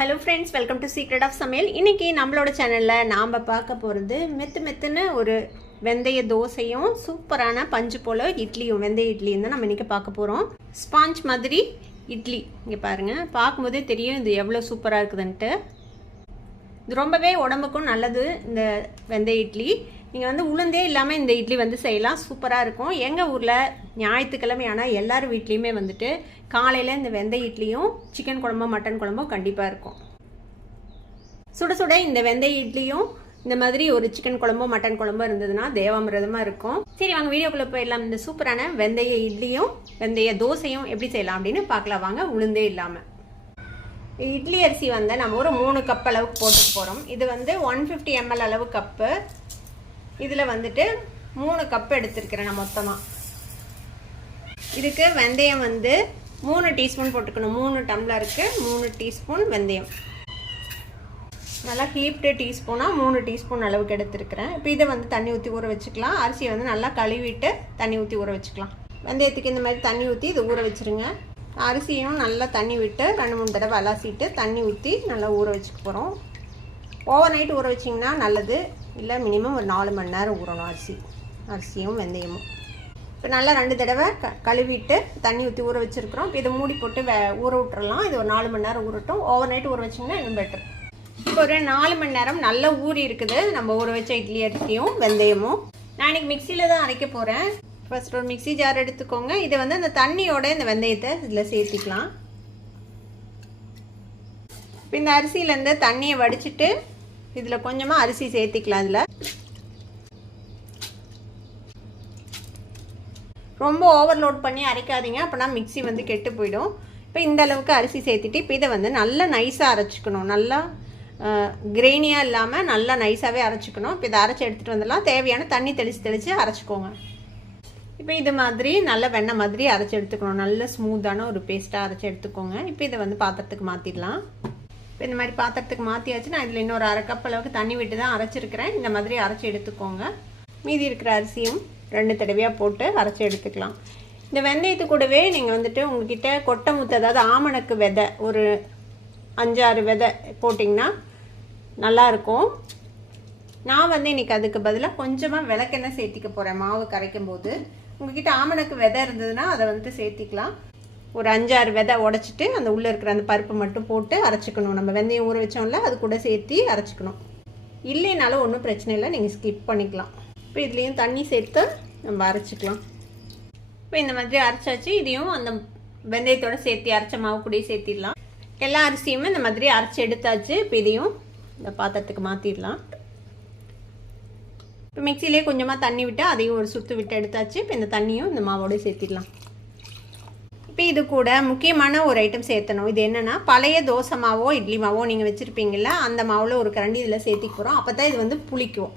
Hello friends, welcome to secret of சமையல். இன்றைக்கி நம்மளோட சேனலில் நாம் பார்க்க போகிறது மெத்துன்னு ஒரு வெந்தய தோசையும் சூப்பரான பஞ்சு போல் இட்லியும், வெந்தய இட்லியும் தான் நம்ம இன்றைக்கி பார்க்க போகிறோம். ஸ்பாஞ்ச் மாதிரி இட்லி. இங்கே பாருங்கள், பார்க்கும்போதே தெரியும் இது எவ்வளோ சூப்பராக இருக்குதுன்ட்டு. இது ரொம்பவே உடம்புக்கும் நல்லது இந்த வெந்தய இட்லி. நீங்கள் உளுந்தே இல்லாமல் இந்த இட்லி செய்யலாம், சூப்பராக இருக்கும். எங்கள் ஊரில் ஞாயிற்றுக்கிழமை ஆனால் எல்லார் வீட்லேயுமே காலையில் இந்த வெந்தய இட்லியும் சிக்கன் குழம்போ மட்டன் குழம்போ கண்டிப்பாக இருக்கும். சுட சுட இந்த வெந்தய இட்லியும் இந்த மாதிரி ஒரு சிக்கன் குழம்போ மட்டன் குழம்போ இருந்ததுன்னா தேவாமிரதமாக இருக்கும். சரி, வாங்க வீடியோக்குள்ளே போயிடலாம். இந்த சூப்பரான வெந்தய இட்லியும் வெந்தய தோசையும் எப்படி செய்யலாம் அப்படின்னு பார்க்கலாம் வாங்க. உளுந்தே இல்லாமல் இட்லி அரிசி நம்ம ஒரு 3 கப் அளவுக்கு போட்டுட்டு போகிறோம். இது 150 ml அளவு கப்பு. இதில் 3 கப் எடுத்துருக்கிறேன் நான் மொத்தமாக. இதுக்கு வெந்தயம் 3 டீஸ்பூன் போட்டுக்கணும். 3 டம்ளருக்கு 3 டீஸ்பூன் வெந்தயம். நல்லா ஹீப்டு டீஸ்பூனாக 3 டீஸ்பூன் அளவுக்கு எடுத்துருக்கிறேன். இப்போ இதை தண்ணி ஊற்றி ஊற வச்சுக்கலாம். அரிசியை நல்லா கழுவிட்டு தண்ணி ஊற்றி ஊற வச்சுக்கலாம். வெந்தயத்துக்கு இந்த மாதிரி தண்ணி ஊற்றி இது ஊற வச்சுருங்க. அரிசியும் நல்லா தண்ணி விட்டு 2-3 தடவை அலசிட்டு தண்ணி ஊற்றி நல்லா ஊற வச்சுக்க போகிறோம். ஓவர் நைட் ஊற வச்சிங்கன்னா நல்லது, இல்லை மினிமம் ஒரு 4 மணி நேரம் ஊறணும் அரிசியும் வெந்தயமும். இப்போ நல்லா 2 தடவை கழுவிட்டு தண்ணி ஊற்றி ஊற வச்சுருக்குறோம். இப்போ இதை மூடி போட்டு ஊற விட்டுறலாம். இது ஒரு 4 மணி நேரம் ஊறட்டும். ஓவர் நைட் ஊற வச்சிங்கன்னா இன்னும் பெட்டர். இப்போ ஒரு 4 மணி நேரம் நல்லா ஊறி இருக்குது நம்ம ஊற வச்ச இட்லி அரிசியும் வெந்தயமும். நான் இன்றைக்கி மிக்சியில் தான் அரைக்க போகிறேன். ஃபர்ஸ்ட் ஒரு மிக்சி ஜார் எடுத்துக்கோங்க. இதை அந்த தண்ணியோட இந்த வெந்தயத்தை இதில் சேர்த்திக்கலாம். இப்போ இந்த அரிசியிலேருந்து தண்ணியை வடிச்சிட்டு இதில் கொஞ்சமாக அரிசி சேர்த்திக்கலாம். இதில் ரொம்ப ஓவர்லோட் பண்ணி அரைக்காதீங்க, அப்போனா மிக்சி கெட்டு போயிடும். இப்போ இந்த அளவுக்கு அரிசி சேர்த்துட்டு இப்போ இதை நல்லா நைஸாக அரைச்சிக்கணும். நல்லா கிரெயினியாக இல்லாமல் நல்லா நைஸாகவே அரைச்சிக்கணும். இப்போ இதை அரைச்சி எடுத்துகிட்டு வந்துடலாம். தேவையான தண்ணி தெளித்து அரைச்சிக்கோங்க. இப்போ இது மாதிரி நல்ல வெண்ணெய் மாதிரி அரைச்சி எடுத்துக்கணும். நல்ல ஸ்மூத்தான ஒரு பேஸ்ட்டாக அரைச்சி எடுத்துக்கோங்க. இப்போ இதை பாத்திரத்துக்கு மாற்றிடலாம். இப்போ இந்த மாதிரி பாத்திரத்துக்கு மாற்றியாச்சு. நான் இதில் இன்னொரு 1/2 கப் அளவுக்கு தண்ணி விட்டு தான் அரைச்சிருக்கிறேன். இந்த மாதிரி அரைச்சி எடுத்துக்கோங்க. மீதி இருக்கிற அரிசியும் 2 தடவையாக போட்டு அரைச்சி எடுத்துக்கலாம். இந்த வெந்தயத்து கூடவே நீங்கள் உங்ககிட்ட கொட்டை முத்து, அதாவது ஆமணக்கு விதை ஒரு 5-6 விதை போட்டிங்கன்னா நல்லாயிருக்கும். நான் இன்றைக்கி அதுக்கு பதிலாக கொஞ்சமாக விளக்கெண்ணெய் சேர்த்திக்க போகிறேன். மாவு கரைக்கும் போது உங்ககிட்ட ஆமணக்கு விதை இருந்ததுன்னா அதை சேர்த்திக்கலாம். ஒரு 5-6 விதை உடச்சிட்டு அந்த உள்ளே இருக்கிற அந்த பருப்பு மட்டும் போட்டு அரைச்சிக்கணும். நம்ம வெந்தயம் ஊற வச்சோம்ல, அது கூட சேர்த்து அரைச்சிக்கணும். இல்லைனாலும் ஒன்றும் பிரச்சனை இல்லை, நீங்கள் ஸ்கிப் பண்ணிக்கலாம். இப்போ இதுலேயும் தண்ணி சேர்த்து நம்ம அரைச்சிக்கலாம். இப்போ இந்த மாதிரி அரைச்சாச்சு. இதையும் அந்த வெந்தயத்தோடு சேர்த்து அரைச்ச மாவு கூட சேர்த்திடலாம். எல்லா அரிசியுமே இந்த மாதிரி அரைச்சி எடுத்தாச்சு. இப்போ இதையும் இந்த பாத்திரத்துக்கு மாற்றிடலாம். இப்போ மிக்சியிலே கொஞ்சமாக தண்ணி விட்டு அதையும் ஒரு சுற்று விட்டு எடுத்தாச்சு. இப்போ இந்த தண்ணியும் இந்த மாவோடு சேர்த்திடலாம். இப்போ இது கூட முக்கியமான ஒரு ஐட்டம் சேர்த்தணும். இது என்னென்னா, பழைய தோசை மாவோ இட்லி மாவோ நீங்கள் வச்சுருப்பீங்கள, அந்த மாவில் ஒரு கரண்டி இதில் சேர்த்திக்க போகிறோம். அப்போ தான் இது புளிக்கும்.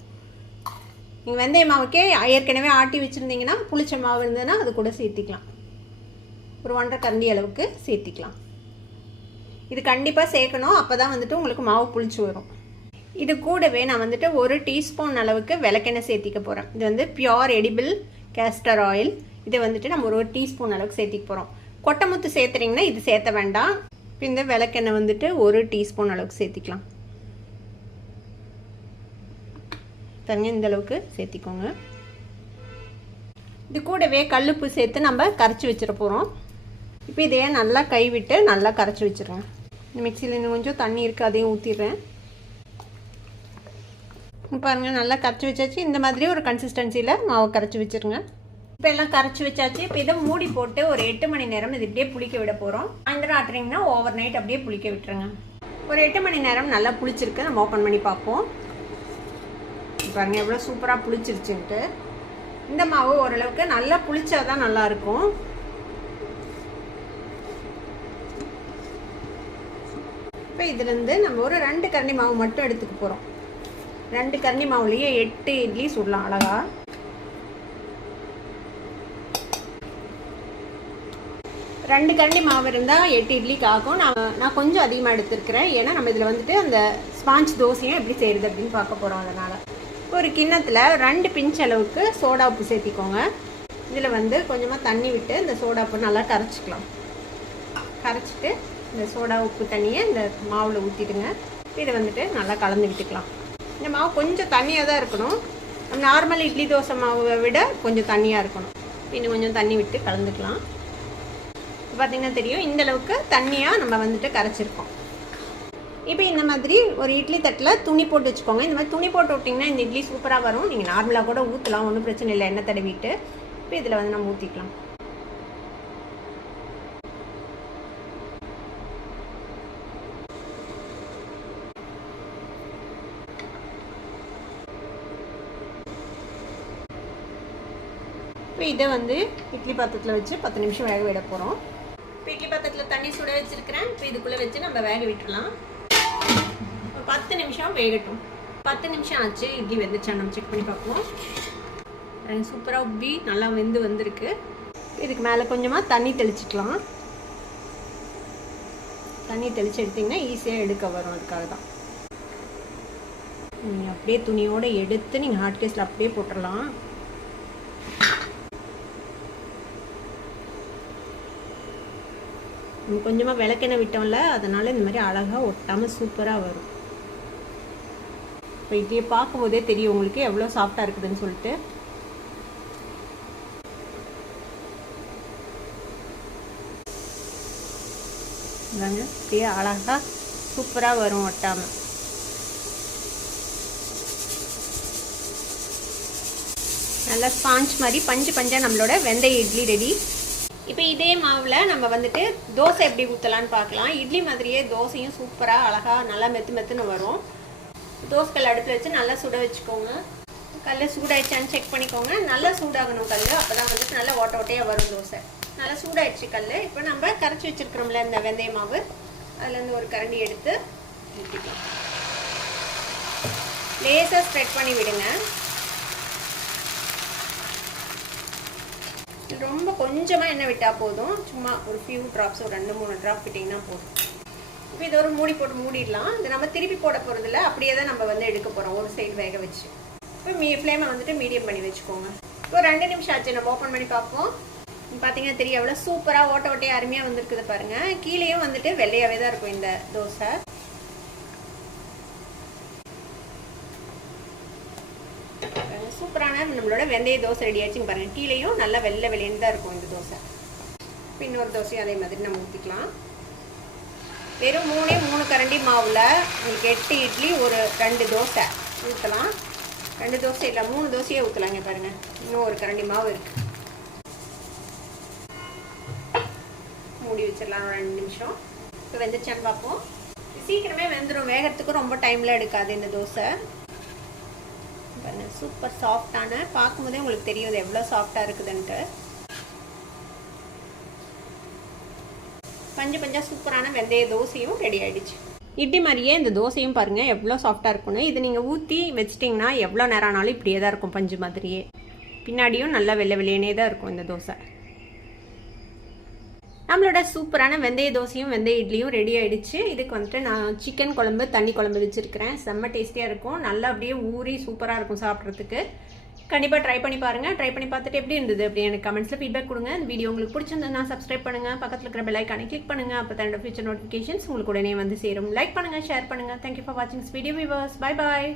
நீங்கள் வெந்தய மாவுக்கே ஏற்கனவே ஆட்டி வச்சுருந்தீங்கன்னா புளிச்ச மாவு இருந்ததுன்னா அது கூட சேர்த்திக்கலாம். ஒரு 1.5 கரண்டி அளவுக்கு சேர்த்திக்கலாம். இது கண்டிப்பாக சேர்க்கணும். அப்போ தான் உங்களுக்கு மாவு புளிச்சு வரும். இது கூடவே நான் 1 டீஸ்பூன் அளவுக்கு விளக்கெண்ணெய் சேர்த்திக்க போகிறேன். இது பியோர் எடிபிள் கேஸ்டர் ஆயில். இதை நம்ம ஒரு டீஸ்பூன் அளவுக்கு சேர்த்திக்க போகிறோம். கொட்டைமுத்து சேர்த்துறீங்கன்னா இது சேர்த்த வேண்டாம். இப்போ இந்த விளக்கெண்ணெய் 1 டீஸ்பூன் அளவுக்கு சேர்த்திக்கலாம். தங்க இந்த அளவுக்கு சேர்த்திக்கோங்க. இது கூடவே கல்லுப்பு சேர்த்து நம்ம கரைச்சி வச்சிட போகிறோம். இப்போ இதையே நல்லா கைவிட்டு நல்லா கரைச்சி வச்சுருங்க. இந்த மிக்சியில் இன்னும் கொஞ்சம் தண்ணி இருக்குது, அதையும் ஊற்றிடுறேன். பாருங்கள், நல்லா கரைச்சி வச்சாச்சு. இந்த மாதிரி ஒரு கன்சிஸ்டன்சியில் மாவை கரைச்சி வச்சுருங்க. இப்போ எல்லாம் கரைச்சி வச்சாச்சு. இப்போ இதை மூடி போட்டு ஒரு 8 மணி நேரம் இது இப்படியே புளிக்க விட போகிறோம். சாயந்தரம் ஆட்டுறீங்கன்னா ஓவர் நைட் அப்படியே புளிக்க விட்டுருங்க. ஒரு 8 மணி நேரம் நல்லா புளிச்சிருக்கு. நம்ம ஓப்பன் பண்ணி பார்ப்போம். பாருங்கள் எவ்வளோ சூப்பராக புளிச்சிருச்சுன்ட்டு. இந்த மாவு ஓரளவுக்கு நல்லா புளிச்சாதான் நல்லாயிருக்கும். இப்போ இதுலேருந்து நம்ம ஒரு 2 கரண்டி மாவு மட்டும் எடுத்துக்க போகிறோம். 2 கரண்டி மாவுலேயே 8 இட்லி சுடலாம் அழகா. ரெண்டு கரண்டி மாவு இருந்தால் 8 இட்லிக்கு ஆகும். நான் கொஞ்சம் அதிகமாக எடுத்துருக்கிறேன். ஏன்னா நம்ம இதில் அந்த ஸ்பாஞ்ச் தோசையும் எப்படி செய்கிறது அப்படின்னு பார்க்க போகிறோம். அதனால் ஒரு கிண்ணத்தில் 2 பிஞ்ச் அளவுக்கு சோடா உப்பு சேர்த்திக்கோங்க. இதில் கொஞ்சமாக தண்ணி விட்டு இந்த சோடா உப்பு நல்லா கரைச்சிக்கலாம். கரைச்சிட்டு இந்த சோடா உப்பு தண்ணியை இந்த மாவில் ஊற்றிடுங்க. இதை வந்துட்டு நல்லா கலந்து விட்டுக்கலாம். இந்த மாவு கொஞ்சம் தண்ணியாக தான் இருக்கணும். நார்மல் இட்லி தோசை மாவை விட கொஞ்சம் தண்ணியாக இருக்கணும். இன்னும் கொஞ்சம் தண்ணி விட்டு கலந்துக்கலாம். பார்த்திங்கன்னா தெரியும், இந்தளவுக்கு தண்ணியாக நம்ம வந்துட்டு கரைச்சிருக்கோம். இப்போ இந்த மாதிரி ஒரு இட்லி தட்டில் துணி போட்டு வச்சுக்கோங்க. இந்த மாதிரி துணி போட்டு விட்டிங்கன்னா இந்த இட்லி சூப்பராக வரும். நீங்கள் நார்மலாக கூட ஊற்றலாம், ஒன்றும் பிரச்சனை இல்லை, எண்ணெய் தடவிட்டு. இப்போ இதில் வந்து நம்ம ஊற்றிக்கலாம். இப்போ இதை வந்து இட்லி பாத்திரத்தில் வச்சு 10 நிமிஷம் வேக விட போகிறோம். இப்போ இட்லி பாத்திரத்தில் தண்ணி சுட வச்சுருக்கிறேன். இப்போ இதுக்குள்ளே வச்சு நம்ம வேக விட்டுடலாம். 10 நிமிஷம் வேகட்டும். 10 நிமிஷம் ஆச்சு. இட்லி வெந்துச்சா நம்ம செக் பண்ணி பார்ப்போம். சூப்பராக உப்பி நல்லா வெந்து வந்திருக்கு. இதுக்கு மேலே கொஞ்சமாக தண்ணி தெளிச்சிக்கலாம். தண்ணி தெளித்து எடுத்திங்கன்னா ஈஸியாக எடுக்க வரும். அதுக்காக தான் நீங்கள் அப்படியே துணியோடு எடுத்து நீங்கள் ஹாட் கேஸில் அப்படியே போட்டுடலாம். கொஞ்சமாக விளக்கெண்ணெய் விட்டோம்ல, அதனால் இந்த மாதிரி அழகாக ஒட்டாமல் சூப்பராக வரும். இப்போ இட்லியை பார்க்கும்போதே தெரியும் உங்களுக்கு எவ்வளோ சாஃப்டாக இருக்குதுன்னு சொல்லிட்டு. அப்படியே அழகாக சூப்பராக வரும் ஒட்டாமல். நல்லா ஸ்பாஞ்ச் மாதிரி பஞ்சு பஞ்சாக நம்மளோட வெந்தய இட்லி ரெடி. இப்போ இதே மாவில் நம்ம வந்துட்டு தோசை எப்படி ஊற்றலான்னு பார்க்கலாம். இட்லி மாதிரியே தோசையும் சூப்பராக அழகாக நல்லா மெத்துன்னு வரும். தோசைக்கல் அடுப்பில் வச்சு நல்லா சுட வச்சுக்கோங்க. கல் சூடாயிடுச்சான்னு செக் பண்ணிக்கோங்க. நல்லா சூடாகணும் கல், அப்போ தான் வந்துட்டு நல்லா ஓட்டையாக வரும் தோசை. நல்லா சூடாயிடுச்சு கல். இப்போ நம்ம கரைச்சி வச்சுருக்கிறோம்ல இந்த வெந்தய மாவு, அதுலேருந்து ஒரு கரண்டி எடுத்து ஊற்றிக்கலாம். லேசாக ஸ்ப்ரெட் பண்ணி விடுங்க. ரொம்ப கொஞ்சமாக எண்ணெய் விட்டால் போதும். சும்மா ஒரு ஃபியூ ட்ராப்ஸ், ஒரு 2-3 ட்ராப் விட்டிங்கன்னா போதும். இப்போ இது ஒரு மூடி போட்டு மூடிடலாம். இது நம்ம திருப்பி போட போகிறதில்ல, அப்படியே தான் நம்ம வந்து எடுக்க போகிறோம் ஒரு சைடு வேக வச்சு. இப்போ ஃப்ளேமை வந்துட்டு மீடியம் பண்ணி வச்சுக்கோங்க. இப்போ 2 நிமிஷம் ஆச்சு. நம்ம ஓப்பன் பண்ணி பார்ப்போம். பார்த்தீங்கன்னா தெரியும் எவ்வளோ சூப்பராக ஓட்டையாக அருமையாக வந்துருக்குது பாருங்கள். கீழேயும் வந்துட்டு வெள்ளையாகவே தான் இருக்கும் இந்த தோசை. சூப்பரான நம்மளோட வெந்தய தோசை ரெடி ஆச்சுங்க பாருங்கள். கீழேயும் நல்லா வெள்ளை வெளியேன்னு தான் இருக்கும் இந்த தோசை. இப்போ இன்னொரு தோசையும் அதே மாதிரி நம்ம ஊற்றிக்கலாம். வெறும் 3 கரண்டி மாவில் உங்களுக்கு 8 இட்லி, ஒரு 2 தோசை ஊற்றலாம். 2 தோசை இல்லை, 3 தோசையே ஊற்றலாங்க பாருங்கள். இன்னும் ஒரு கரண்டி மாவு இருக்குது. மூடி வச்சிடலாம் 2 நிமிஷம். இப்போ வெந்துச்சான்னு பார்ப்போம். சீக்கிரமே வெந்துடும். வேகிறதுக்கு ரொம்ப டைமில் எடுக்காது இந்த தோசை. பாருங்கள் சூப்பர் சாஃப்டான, பார்க்கும்போதே உங்களுக்கு தெரியும் எவ்வளோ சாஃப்டாக இருக்குதுன்ட்டு. பஞ்சா சூப்பரான வெந்தய தோசையும் ரெடி ஆகிடுச்சு. இட்லி மாதிரியே இந்த தோசையும் பாருங்கள் எவ்வளோ சாஃப்டாக இருக்குன்னு. இது நீங்கள் ஊற்றி வச்சிட்டிங்கன்னா எவ்வளோ நேரம் ஆனாலும் இப்படியே தான் இருக்கும், பஞ்சு மாதிரியே. பின்னாடியும் நல்லா வெள்ளை வெளியேனே தான் இருக்கும் இந்த தோசை. நம்மளோட சூப்பரான வெந்தய தோசையும் வெந்தய இட்லியும் ரெடி ஆகிடுச்சு. இதுக்கு வந்துட்டு நான் சிக்கன் குழம்பு, தண்ணி குழம்பு வச்சுருக்கிறேன். செம்ம டேஸ்டியாக இருக்கும். நல்லா அப்படியே ஊறி சூப்பராக இருக்கும் சாப்பிட்றதுக்கு. கண்டிப்பாக ட்ரை பண்ணி பாருங்கள். ட்ரை பண்ணி பார்த்துட்டு எப்படி இருந்தது அப்படி எனக்கு கமெண்ட்ஸில் ஃபீட்பேக் கொடுங்க. இந்த வீடியோ உங்களுக்கு பிடிச்சிருந்ததுன்னா சப்ஸ்கிரைப் பண்ணுங்கள். பக்கத்தில் இருக்கிற பெல் ஐக்கானை கிளிக் பண்ணுங்கள். அப்போ தான் ஃபியூச்சர் நோட்டிஃபிகேஷன்ஸ் உங்களுக்கு உடனே வந்து சேரும். லைக் பண்ணுங்கள், ஷேர் பண்ணுங்கள். தேங்க்யூ ஃபார் வாட்சிங் this video viewers. Bye bye.